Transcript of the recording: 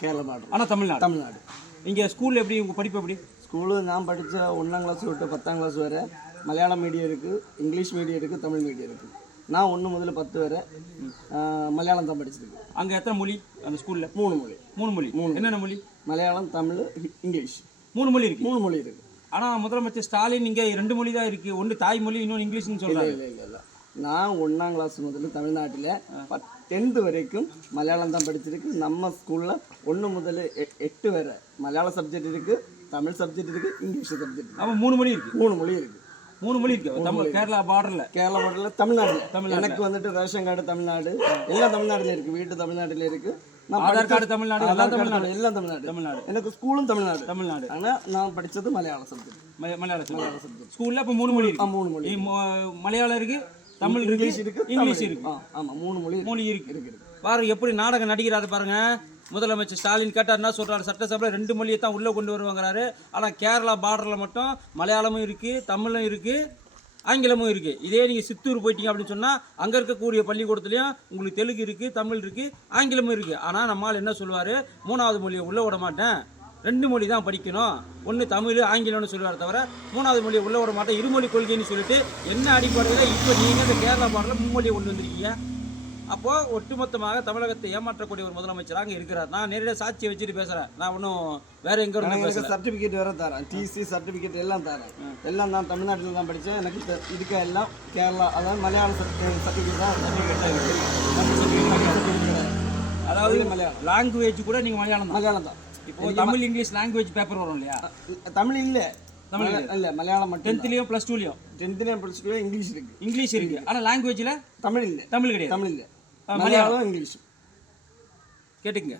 Kerala border. ஆனால் தமிழ்நாடு. தமிழ்நாடு. இங்கே ஸ்கூலில் எப்படி உங்கள் படிப்பு எப்படி? ஸ்கூலு நான் படித்த 1ஆம் கிளாஸ் விட்டு 10ஆம் கிளாஸ் வரை மலையாளம் மீடியம் இருக்குது, இங்கிலீஷ் மீடியம் இருக்குது, தமிழ் மீடியம் இருக்குது. நான் 1 முதல் 10 வரை மலையாளம் தான் படிச்சிருக்கேன். அங்கே எத்தனை மொழி அந்த ஸ்கூலில்? 3 மொழி. 3 மொழி. என்னென்ன மொழி? மலையாளம், தமிழ், இங்கிலீஷ். 3 மொழி இருக்குது. 3 மொழி இருக்குது. ஆனால் முதலமைச்சர் ஸ்டாலின் இங்கே 2 மொழி தான் இருக்குது. ஒன்று தாய்மொழி, இன்னொன்று இங்கிலீஷ்னு சொல்கிறாங்க. இல்லை. நான் 1ஆம் கிளாஸ் முதல் தமிழ்நாட்டில் 10th வரைக்கும் மலையாளம் தான் படிச்சிருக்கு. நம்ம ஸ்கூலில் 1 முதல் 8 வரை மலையாள சப்ஜெக்ட் இருக்குது, தமிழ் சப்ஜெக்ட் இருக்குது, இங்கிலீஷ் சப்ஜெக்ட். அப்போ 3 மொழி இருக்குது. 3 மொழி இருக்குது. 3 மொழி இருக்குது. தமிழ் கேரளா பார்டரில். கேரளா பார்டரில் தமிழ்நாடு. எனக்கு வந்துட்டு ரேஷன் கார்டு தமிழ்நாடு, எல்லாம் தமிழ்நாட்டில் இருக்குது. வீட்டு தமிழ்நாட்டில் இருக்குது. ஆதார் கார்டு தமிழ்நாடு, எல்லாம் தமிழ்நாடு. எல்லாம் தமிழ்நாடு. எனக்கு ஸ்கூலும் தமிழ்நாடு. ஆனால் நான் படித்தது மலையாள சப்ஜெக்ட். மலையாள சப்ஜெக்ட். ஸ்கூலில் அப்போ 3 மொழி இருக்குது. 3 மொழி. மலையாளம் இருக்குது, தமிழ் இங்கிலீஷ் இருக்குது, இங்கிலீஷ் இருக்கு. ஆமாம், 3 மொழி இருக்கு. பாருங்க எப்படி நாடகம் நடிக்கிறாரு பாருங்க. முதலமைச்சர் ஸ்டாலின் கேட்டார் என்ன சொல்றாரு, சட்டசபையில் 2 மொழியை தான் உள்ளே கொண்டு வருவாங்கிறாரு. ஆனால் கேரளா பார்டரில் மட்டும் மலையாளமும் இருக்குது, தமிழும் இருக்குது, ஆங்கிலமும் இருக்குது. இதே நீங்கள் சித்தூர் போயிட்டீங்க அப்படின்னு சொன்னால் அங்கே இருக்கக்கூடிய பள்ளிக்கூடத்துலையும் உங்களுக்கு தெலுங்கு இருக்குது, தமிழ் இருக்குது, ஆங்கிலமும் இருக்குது. ஆனால் நம்மால் என்ன சொல்லுவார், 3வது மொழியை உள்ளே விட மாட்டேன், 2 மொழி தான் படிக்கணும், ஒன்று தமிழ் ஆங்கிலம்னு சொல்லுவார் தவிர 3வது மொழியை உள்ளே விட மாட்டேன், இருமொழி கொள்கைன்னு சொல்லிட்டு என்ன அடிப்படையில் இப்போ நீங்கள் இந்த கேரளா பார்டரில் 3 மொழியை கொண்டு வந்திருக்கீங்க. அப்போது ஒட்டுமொத்தமாக தமிழகத்தை ஏமாற்றக்கூடிய ஒரு முதலமைச்சராக இருக்கிறார். நான் நேரடியாக சாட்சியை வச்சுட்டு பேசுகிறேன். நான் ஒன்றும் வேற எங்கே பேசுகிறேன். சர்டிஃபிகேட் வேறு தரேன், டிசி சர்டிஃபிகேட் எல்லாம் தரேன். எல்லாம் நான் தமிழ்நாட்டில் தான் படித்தேன். எனக்கு இதுக்கு எல்லாம் கேரளா, அதாவது மலையாள சர்டிஃபிகேட் தான். அதாவது மலையாளம் லாங்குவேஜ் கூட நீங்கள் மலையாளம் தான். இப்போ தமிழ் இங்கிலீஷ் லாங்குவேஜ் பேப்பர் வரும் இல்லையா? தமிழ் இல்லை, இல்லை மலையாளம் மட்டும். 10th +2 இங்கிலீஷ் இருக்கு. ஆனால் லாங்குவேஜில் தமிழ் இல்லை. தமிழ் கிடையாது. தமிழ் இல்லை, மலையாளம் இங்கிலீஷ். கேட்டுங்க.